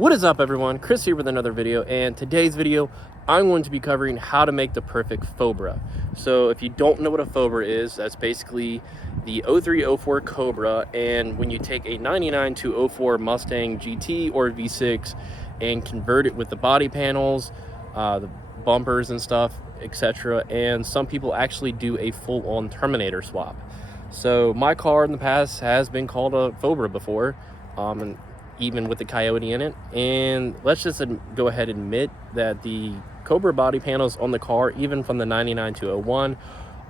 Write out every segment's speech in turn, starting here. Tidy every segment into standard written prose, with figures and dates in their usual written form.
What is up, everyone? Chris here with another video, and today's video I'm going to be covering how to make the perfect Fobra. So if you don't know what a Fobra is, that's basically the 0304 Cobra, and when you take a 99 to 04 Mustang GT or V6 and convert it with the body panels, the bumpers and stuff, etc., and some people actually do a full-on Terminator swap. So my car in the past has been called a Fobra before, and even with the Coyote in it. And let's just go ahead and admit that the Cobra body panels on the car, even from the 99 to 01,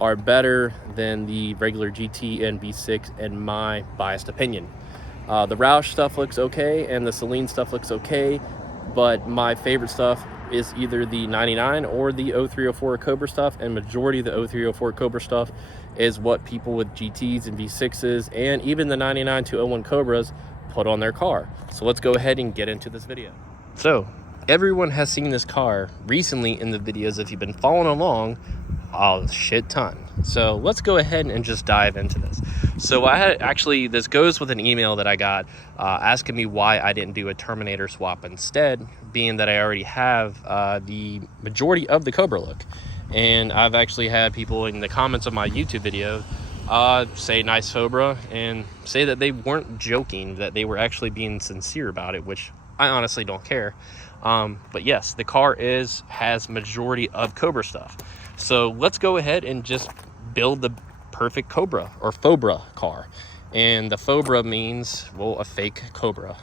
are better than the regular GT and V6 in my biased opinion. The Roush stuff looks okay and the Celine stuff looks okay, but my favorite stuff is either the 99 or the 0304 Cobra stuff, and majority of the 0304 Cobra stuff is what people with GTs and V6s and even the 99 to 01 Cobras put on their car. So let's go ahead and get into this video. So everyone has seen this car recently in the videos if you've been following along a shit ton. So let's go ahead and just dive into this. So I had actually, this goes with an email that I got asking me why I didn't do a Terminator swap instead, being that I already have the majority of the Cobra look. And I've actually had people in the comments of my YouTube video say nice Fobra and say that they weren't joking, that they were actually being sincere about it, which I honestly don't care. But yes, the car has majority of Cobra stuff. So let's go ahead and just build the perfect Cobra or Fobra car. And the Fobra means, well, a fake Cobra.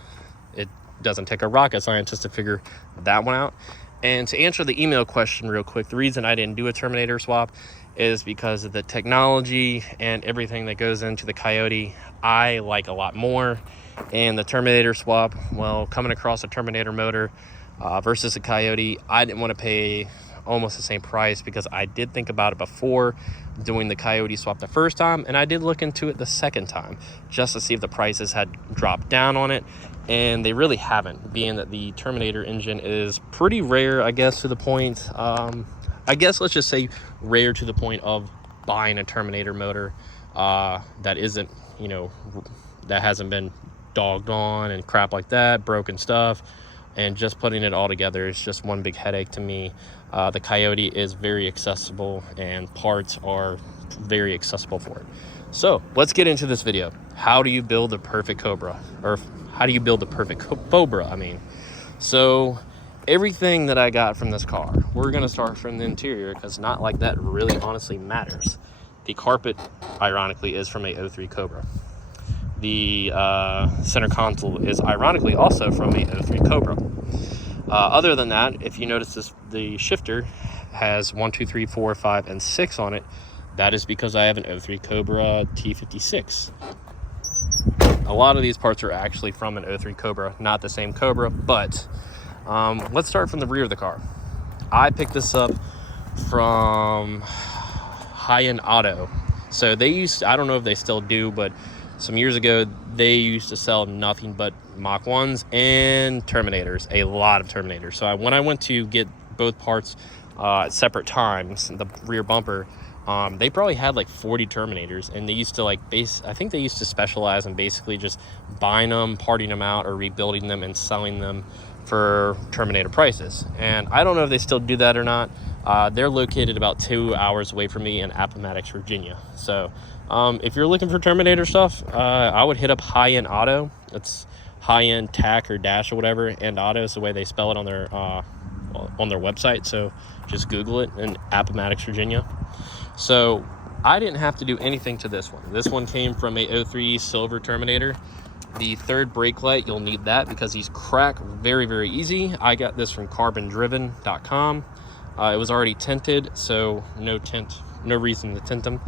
It doesn't take a rocket scientist to figure that one out. And to answer the email question real quick, the reason I didn't do a Terminator swap is because of the technology and everything that goes into the Coyote I like a lot more. And the Terminator swap, well, coming across a Terminator motor versus a Coyote, I didn't want to pay almost the same price, because I did think about it before doing the Coyote swap the first time, and I did look into it the second time just to see if the prices had dropped down on it, and they really haven't, being that the Terminator engine is pretty rare, I guess, to the point, I guess let's just say rare to the point of buying a Terminator motor that isn't, you know, that hasn't been dogged on and crap like that, broken stuff, and just putting it all together is just one big headache to me. The Coyote is very accessible and parts are very accessible for it. So let's get into this video. How do you build a perfect Cobra, or how do you build a perfect Fobra? I mean, so everything that I got from this car, we're gonna start from the interior, because not like that really honestly matters. The carpet, ironically, is from a 03 Cobra. The center console is ironically also from a 03 Cobra. Other than that, if you notice the shifter has 1, 2, 3, 4, 5, and 6 on it. That is because I have an 03 Cobra T56. A lot of these parts are actually from an 03 Cobra, not the same Cobra, but let's start from the rear of the car. I picked this up from High-End Auto. So they used to, I don't know if they still do, but some years ago they used to sell nothing but Mach 1s and Terminators, a lot of Terminators. So when I went to get both parts at separate times, the rear bumper, they probably had like 40 Terminators, and they used to I think they used to specialize in basically just buying them, parting them out, or rebuilding them and selling them for Terminator prices. And I don't know if they still do that or not. They're located about 2 hours away from me in Appomattox, Virginia. So if you're looking for Terminator stuff, I would hit up High-End Auto. It's High-End Tack or Dash or whatever, and Auto is the way they spell it on their website. So just Google it in Appomattox, Virginia. So I didn't have to do anything to this one. This one came from a 03 Silver Terminator. The third brake light, you'll need that because these crack very, very easy. I got this from carbondriven.com. It was already tinted, so no reason to tint them.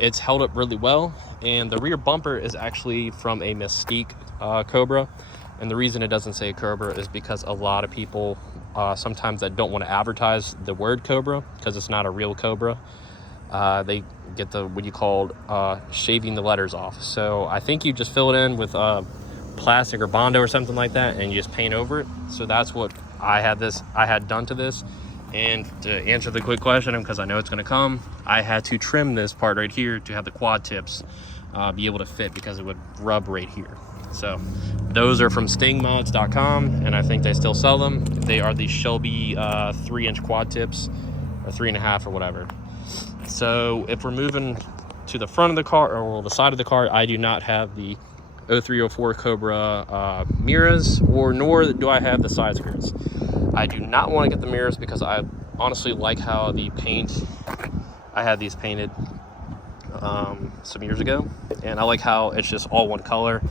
It's held up really well, and the rear bumper is actually from a Mystique Cobra. And the reason it doesn't say Cobra is because a lot of people sometimes that don't want to advertise the word Cobra, because it's not a real Cobra, they get what you call shaving the letters off. So I think you just fill it in with plastic or Bondo or something like that, and you just paint over it. So that's what I had done to this. And to answer the quick question, because I know it's going to come, I had to trim this part right here to have the quad tips be able to fit, because it would rub right here. So those are from stingmods.com, and I think they still sell them. They are the Shelby 3-inch quad tips, or 3.5 or whatever. So if we're moving to the front of the car, or the side of the car, I do not have the 0304 Cobra mirrors, nor do I have the side skirts. I do not want to get the mirrors because I honestly like how the paint, I had these painted some years ago, and I like how it's just all one color.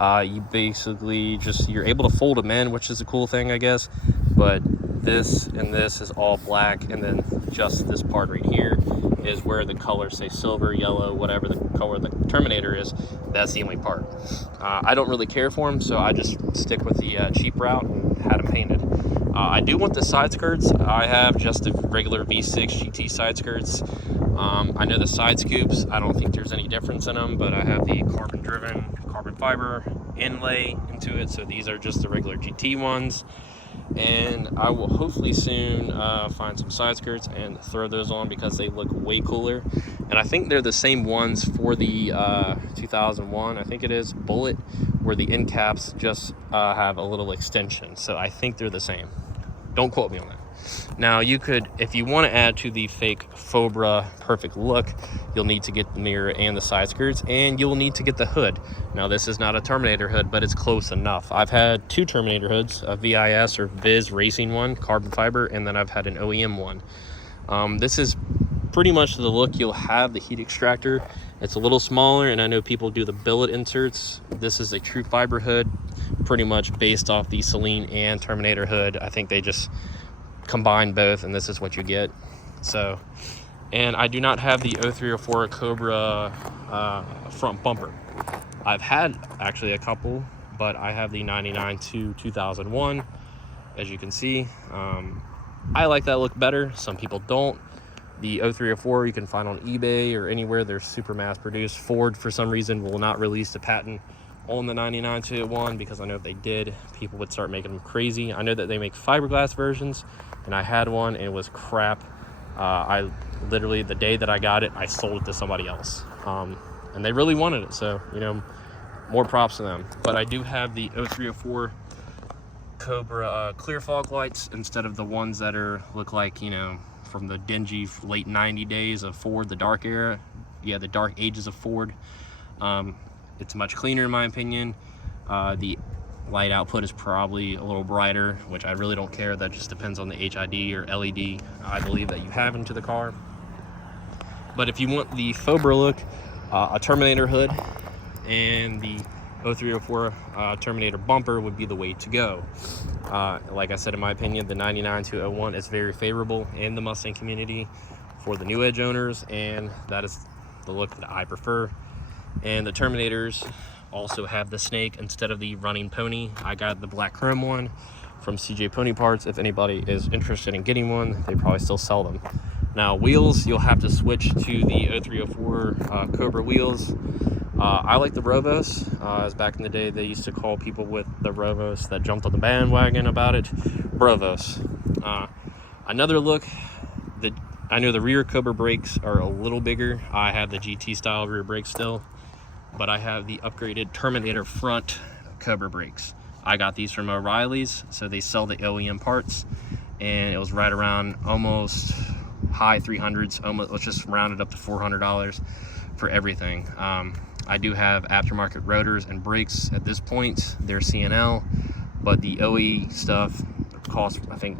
You basically you're able to fold them in, which is a cool thing, I guess, but this and this is all black, and then just this part right here is where the colors say silver, yellow, whatever the color the Terminator is. That's the only part. I don't really care for them, so I just stick with the cheap route and had them painted. I do want the side skirts. I have just the regular V6 GT side skirts. I know the side scoops, I don't think there's any difference in them, but I have the carbon fiber inlay into it, so these are just the regular GT ones. And I will hopefully soon find some side skirts and throw those on because they look way cooler. And I think they're the same ones for the 2001, I think it is, Bullet, where the end caps just have a little extension. So I think they're the same. Don't quote me on that. Now you could, if you want to add to the fake Fobra perfect look, you'll need to get the mirror and the side skirts, and you'll need to get the hood. Now this is not a Terminator hood, but it's close enough. I've had 2 Terminator hoods, a VIS or Viz racing one, carbon fiber, and then I've had an OEM one. This is pretty much the look. You'll have the heat extractor. It's a little smaller, and I know people do the billet inserts. This is a true fiber hood, pretty much based off the Celine and Terminator hood. I think they just combine both, and this is what you get. So, and I do not have the 0304 Cobra front bumper. I've had actually a couple, but I have the 99 to 2001, as you can see. I like that look better. Some people don't. The 0304 you can find on eBay or anywhere. They're super mass produced. Ford, for some reason, will not release a patent on the 99 to 1, because I know if they did, people would start making them crazy. I know that they make fiberglass versions, and I had one and it was crap. I literally, the day that I got it, I sold it to somebody else, and they really wanted it, so you know, more props to them. But I do have the 0304 Cobra clear fog lights instead of the ones that look like, you know, from the dingy late 90 days of Ford, the dark era. Yeah, the dark ages of Ford. It's much cleaner in my opinion. The light output is probably a little brighter, which I really don't care. That just depends on the HID or LED I believe that you have into the car. But if you want the Fobra look, a Terminator hood and the 0304 Terminator bumper would be the way to go. Like I said, in my opinion, the 99 to 01 is very favorable in the Mustang community for the new Edge owners, and that is the look that I prefer. And the Terminators also have the snake instead of the running pony. I got the black chrome one from CJ Pony Parts. If anybody is interested in getting one, they probably still sell them. Now wheels, you'll have to switch to the 0304 Cobra wheels. I like the Rovos. As back in the day, they used to call people with the Rovos that jumped on the bandwagon about it, Brovos. Another look, I know the rear Cobra brakes are a little bigger. I have the GT style rear brakes still, but I have the upgraded Terminator front Cobra brakes. I got these from O'Reilly's, so they sell the OEM parts, and it was right around almost high 300s, almost, let's just round it up to $400 for everything. I do have aftermarket rotors and brakes at this point. They're CNL, but the OE stuff costs, I think,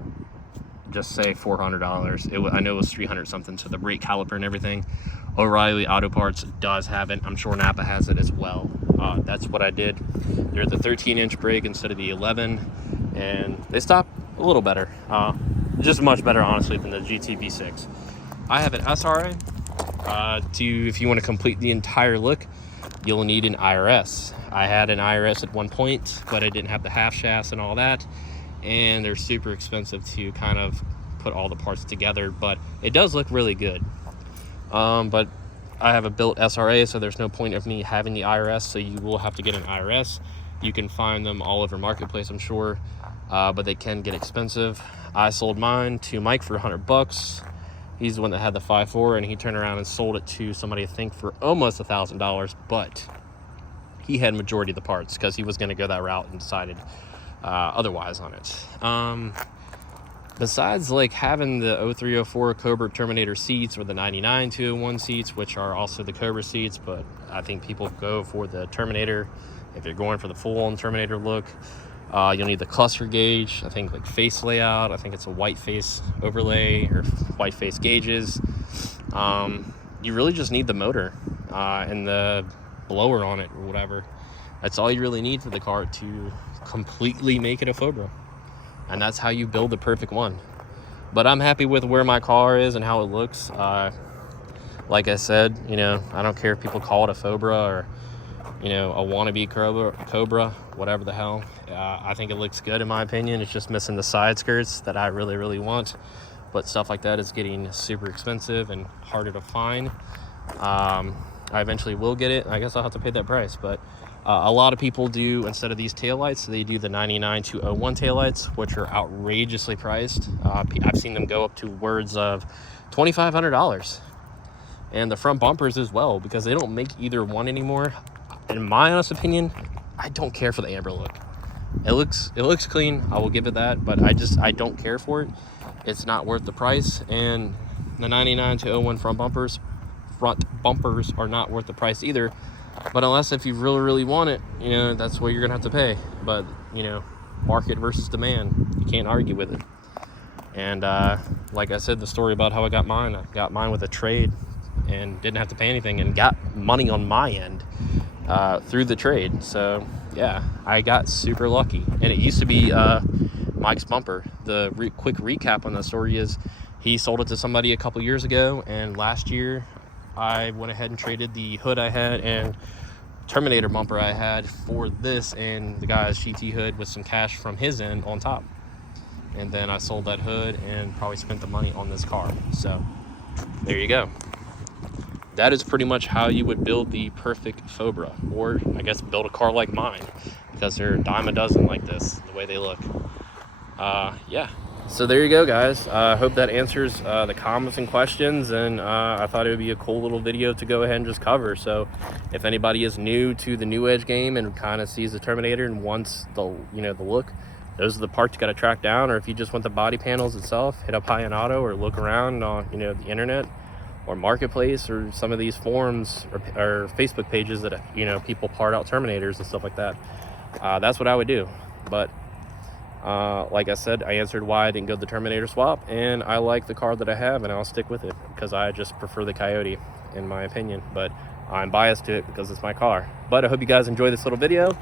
just say $400. I know it was 300 something, so the brake caliper and everything. O'Reilly Auto Parts does have it. I'm sure Napa has it as well. That's what I did. They're the 13-inch brake instead of the 11, and they stop a little better. Just much better, honestly, than the GT V6. I have an SRA. If you want to complete the entire look, you'll need an IRS. I had an IRS at one point, but I didn't have the half shafts and all that, and they're super expensive to kind of put all the parts together, but it does look really good. But I have a built SRA, so there's no point of me having the IRS, so you will have to get an IRS. You can find them all over Marketplace, I'm sure, but they can get expensive. I sold mine to Mike for $100. He's the one that had the 5.4, and he turned around and sold it to somebody, I think, for almost $1,000, but he had majority of the parts because he was going to go that route and decided otherwise on it. Besides like having the 0304 Cobra Terminator seats or the 99 201 seats, which are also the Cobra seats, but I think people go for the Terminator if you're going for the full-on Terminator look. You'll need the cluster gauge, I think like face layout, I think it's a white face overlay or white face gauges. You really just need the motor and the blower on it or whatever. That's all you really need for the car to completely make it a Fobra. And that's how you build the perfect one. But I'm happy with where my car is and how it looks. Like I said, you know, I don't care if people call it a Fobra or, you know, a wannabe Cobra, whatever the hell. I think it looks good in my opinion. It's just missing the side skirts that I really, really want. But stuff like that is getting super expensive and harder to find. I eventually will get it. I guess I'll have to pay that price. But a lot of people do, instead of these taillights, they do the 99 201 taillights, which are outrageously priced. I've seen them go up to words of $2,500. And the front bumpers as well, because they don't make either one anymore. In my honest opinion, I don't care for the amber look. It looks clean, I will give it that, but I don't care for it. It's not worth the price. And the 99 201 front bumpers are not worth the price either. But unless if you really, really want it, you know, that's what you're gonna have to pay. But, you know, market versus demand, you can't argue with it. And like I said, the story about how I got mine with a trade and didn't have to pay anything and got money on my end through the trade. So yeah, I got super lucky. And it used to be Mike's bumper. The quick recap on the story is he sold it to somebody a couple years ago, and last year I went ahead and traded the hood I had and Terminator bumper I had for this and the guy's GT hood with some cash from his end on top. And then I sold that hood and probably spent the money on this car. So there you go. That is pretty much how you would build the perfect Fobra, or I guess build a car like mine, because they're a dime a dozen like this, the way they look. Yeah. So there you go, guys. I hope that answers the comments and questions, and I thought it would be a cool little video to go ahead and just cover. So if anybody is new to the New Edge game and kind of sees the Terminator and wants the, you know, the look, those are the parts you got to track down. Or if you just want the body panels itself, hit up High End Auto or look around on, you know, the internet or marketplace or some of these forums or Facebook pages that, you know, people part out Terminators and stuff like that. That's what I would do. But like I said, I answered why I didn't go the Terminator swap, and I like the car that I have, and I'll stick with it because I just prefer the Coyote in my opinion. But I'm biased to it because it's my car. But I hope you guys enjoy this little video.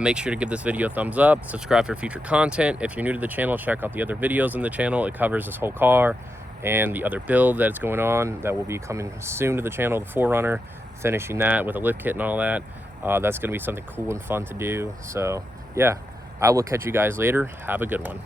Make sure to give this video a thumbs up, subscribe for future content. If you're new to the channel, check out the other videos in the channel. It covers this whole car and the other build that's going on that will be coming soon to the channel, the 4Runner, finishing that with a lift kit and all that. That's going to be something cool and fun to do. So yeah, I will catch you guys later. Have a good one.